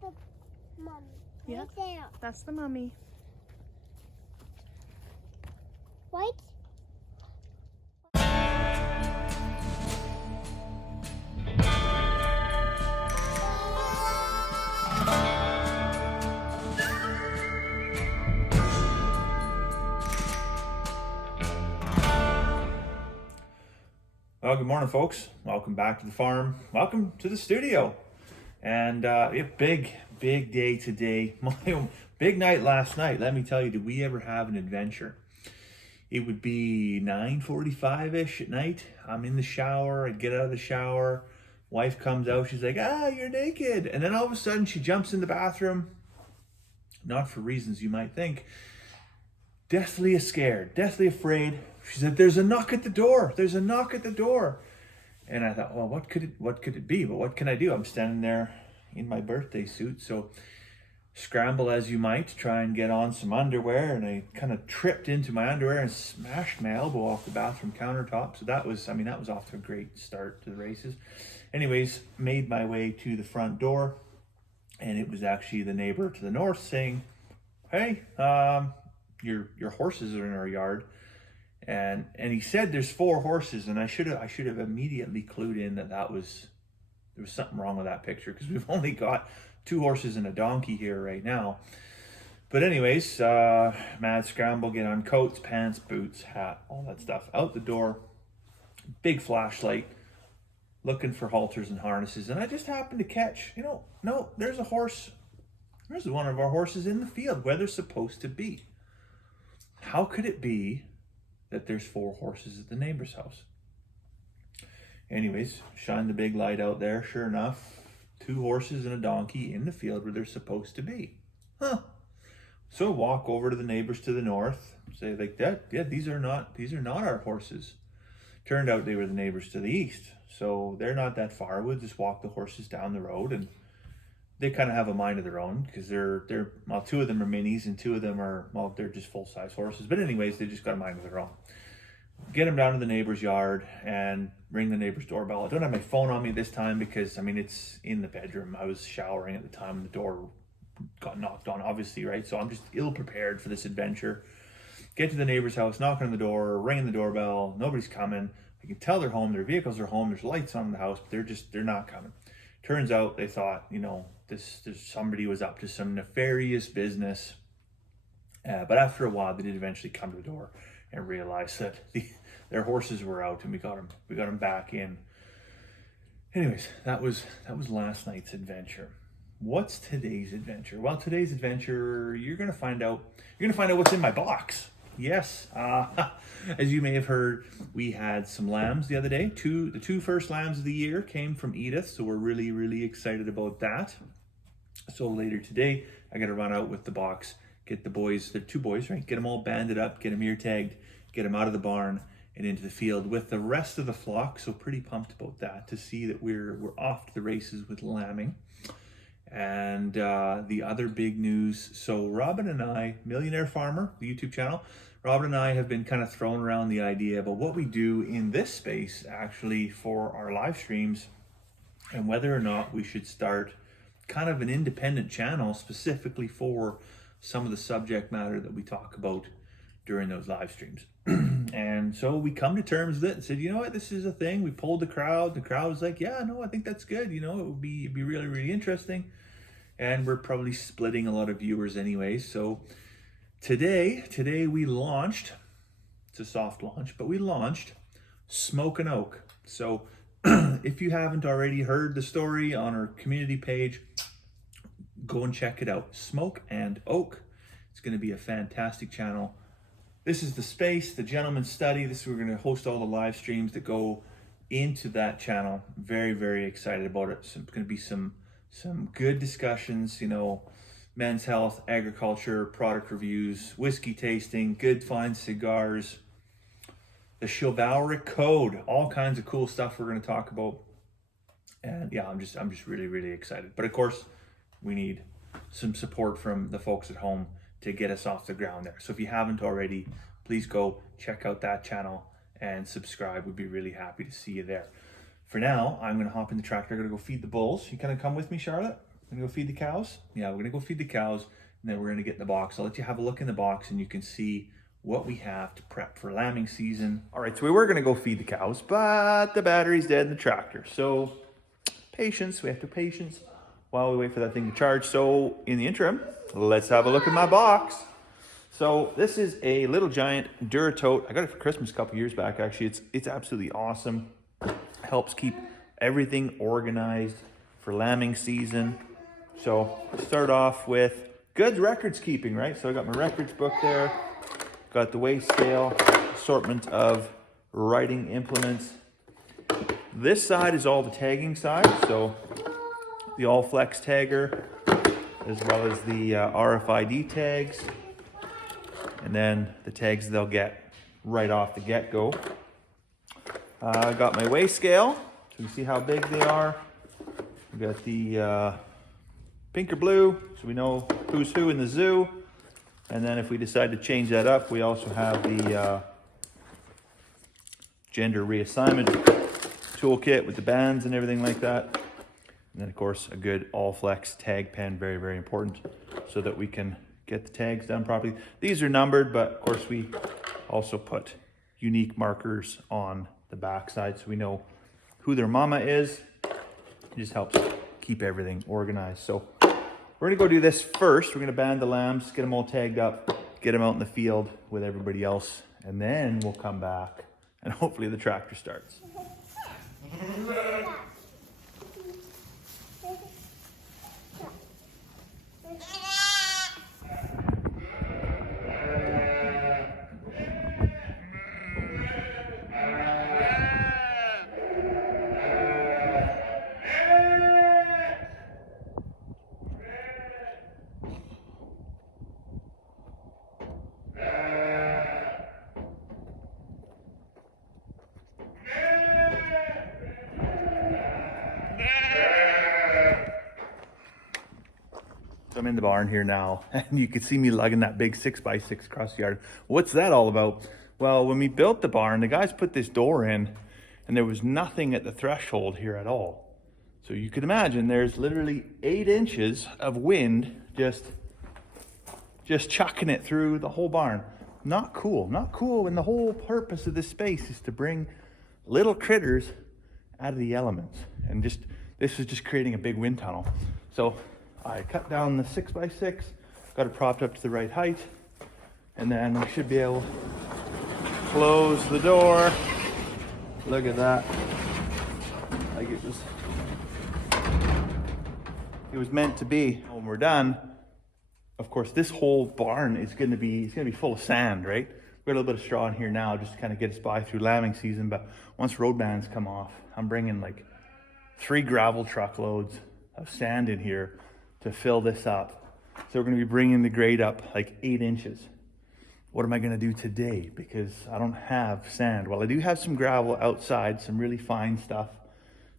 the mummy. Yeah. Right there. That's the mummy. Right? Well, good morning, folks. Welcome back to the farm. Welcome to the studio. And a big day today. Big night last night. Let me tell you, did we ever have an adventure? It would be 9:45-ish at night. I'm in the shower. I'd get out of the shower. Wife comes out. She's like, you're naked. And then all of a sudden she jumps in the bathroom. Not for reasons you might think. Deathly scared, deathly afraid. She said, there's a knock at the door. There's a knock at the door. And I thought, well, what could it be? But what can I do? I'm standing there in my birthday suit. So scramble as you might, try and get on some underwear. And I kind of tripped into my underwear and smashed my elbow off the bathroom countertop. So that was off to a great start to the races. Anyways, made my way to the front door. And it was actually the neighbor to the north saying, hey, your horses are in our yard. And he said there's 4 horses, and I should have immediately clued in that there was something wrong with that picture, because we've only got 2 horses and a donkey here right now. But anyways, mad scramble, get on coats, pants, boots, hat, all that stuff. Out the door, big flashlight, looking for halters and harnesses, and I just happened to catch, no, there's a horse. There's one of our horses in the field where they're supposed to be. How could it be that there's 4 horses at the neighbor's house? Anyways, shine the big light out there. Sure enough, 2 horses and a donkey in the field where they're supposed to be. So walk over to the neighbors to the north, say like that, yeah, these are not our horses. Turned out they were the neighbors to the east. So they're not that far. We'll just walk the horses down the road, and they kind of have a mind of their own, because they're 2 of them are minis and 2 of them they're just full-size horses. But anyways, they just got a mind of their own. Get them down to the neighbor's yard and ring the neighbor's doorbell. I don't have my phone on me this time because, it's in the bedroom. I was showering at the time and the door got knocked on, obviously, right? So I'm just ill-prepared for this adventure. Get to the neighbor's house, knock on the door, ring the doorbell. Nobody's coming. I can tell they're home. Their vehicles are home. There's lights on in the house, but they're not coming. Turns out they thought, somebody was up to some nefarious business. But after a while, they did eventually come to the door and realize that their horses were out, and we got them back in. Anyways, that was last night's adventure. What's today's adventure? Well, today's adventure, you're gonna find out what's in my box. Yes, as you may have heard, we had some lambs the other day. The 2 first lambs of the year came from Edith, so we're really, really excited about that. So later today, I got to run out with the box, get the boys, they're 2 boys, right? Get them all banded up, get them ear tagged, get them out of the barn and into the field with the rest of the flock. So pretty pumped about that, to see that we're off to the races with lambing. And the other big news, so Robin and I, Millionaire Farmer, the YouTube channel, Robin and I have been kind of throwing around the idea about what we do in this space actually for our live streams, and whether or not we should start kind of an independent channel specifically for some of the subject matter that we talk about during those live streams. And so we come to terms with it and said, you know what, this is a thing. We polled the crowd. The crowd was like, yeah, no, I think that's good. It would be really, really interesting. And we're probably splitting a lot of viewers anyway. So today we launched, it's a soft launch, but we launched Smoke and Oak. So if you haven't already heard the story on our community page, go and check it out. Smoke and Oak. It's going to be a fantastic channel. This is the space, the gentleman's study. We're going to host all the live streams that go into that channel. Very, very excited about it. So it's going to be some good discussions, men's health, agriculture, product reviews, whiskey tasting, good fine cigars, the chivalric code, all kinds of cool stuff we're going to talk about. And yeah, I'm just really, really excited. But of course, we need some support from the folks at home to get us off the ground there. So if you haven't already, please go check out that channel and subscribe. We'd be really happy to see you there. For now, I'm going to hop in the tractor. I'm going to go feed the bulls. You kind of come with me, Charlotte? Gonna go feed the cows? Yeah, we're gonna go feed the cows, and then we're gonna get in the box. I'll let you have a look in the box and you can see what we have to prep for lambing season. All right, so we were gonna go feed the cows, but the battery's dead in the tractor. So patience, we have to patience while we wait for that thing to charge. So in the interim, let's have a look at my box. So this is a Little Giant Duratote. I got it for Christmas a couple years back, actually. It's absolutely awesome. Helps keep everything organized for lambing season. So start off with good records keeping, right? So I got my records book there. Got the weigh scale, assortment of writing implements. This side is all the tagging side. So the All Flex tagger, as well as the RFID tags. And then the tags they'll get right off the get-go. I got my weigh scale, so you see how big they are. We got the pink or blue, so we know who's who in the zoo. And then if we decide to change that up, we also have the gender reassignment toolkit with the bands and everything like that. And then of course a good All Flex tag pen, very, very important, so that we can get the tags done properly. These are numbered, but of course we also put unique markers on the back side so we know who their mama is. It just helps keep everything organized. So we're gonna go do this first. We're gonna band the lambs, get them all tagged up, get them out in the field with everybody else, and then we'll come back and hopefully the tractor starts. I'm in the barn here now, and you can see me lugging that big 6x6 across the yard. What's that all about? Well, when we built the barn, the guys put this door in, and there was nothing at the threshold here at all. So you can imagine there's literally 8 inches of wind just chucking it through the whole barn. Not cool, not cool. And the whole purpose of this space is to bring little critters out of the elements. And this was just creating a big wind tunnel. So I cut down the 6x6, got it propped up to the right height, and then we should be able to close the door. Look at that. Like it was meant to be. When we're done, of course, this whole barn is going to be full of sand, right? We've got a little bit of straw in here now just to kind of get us by through lambing season, but once road bans come off, I'm bringing like 3 gravel truckloads of sand in here to fill this up. So we're going to be bringing the grade up like 8 inches. What am I going to do today? Because I don't have sand. Well, I do have some gravel outside, some really fine stuff.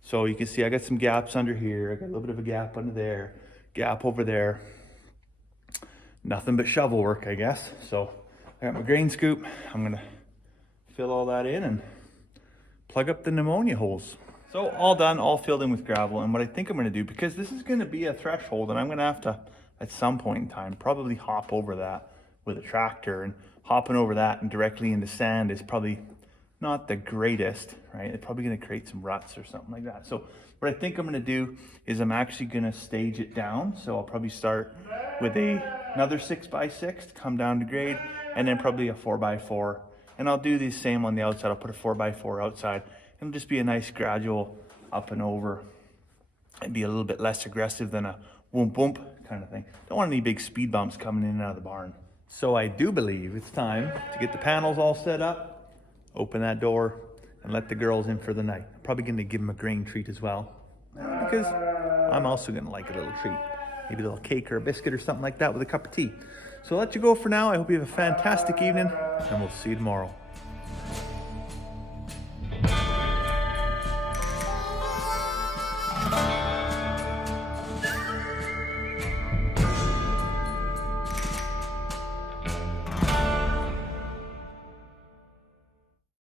So you can see I got some gaps under here. I got a little bit of a gap under there, gap over there. Nothing but shovel work, I guess. So I got my grain scoop. I'm going to fill all that in and plug up the pneumonia holes. So all done, all filled in with gravel. And what I think I'm going to do, because this is going to be a threshold, and I'm going to have to, at some point in time, probably hop over that with a tractor. And hopping over that and directly into sand is probably not the greatest, right? It's probably going to create some ruts or something like that. So what I think I'm going to do is I'm actually going to stage it down. So I'll probably start with another 6x6 to come down to grade, and then probably a 4x4. And I'll do the same on the outside. I'll put a 4x4 outside. It'll just be a nice gradual up and over and be a little bit less aggressive than a whoomp whoomp kind of thing. Don't want any big speed bumps coming in and out of the barn. So I do believe it's time to get the panels all set up, open that door, and let the girls in for the night. I'm probably going to give them a grain treat as well, because I'm also going to like a little treat. Maybe a little cake or a biscuit or something like that with a cup of tea. So I'll let you go for now. I hope you have a fantastic evening, and we'll see you tomorrow.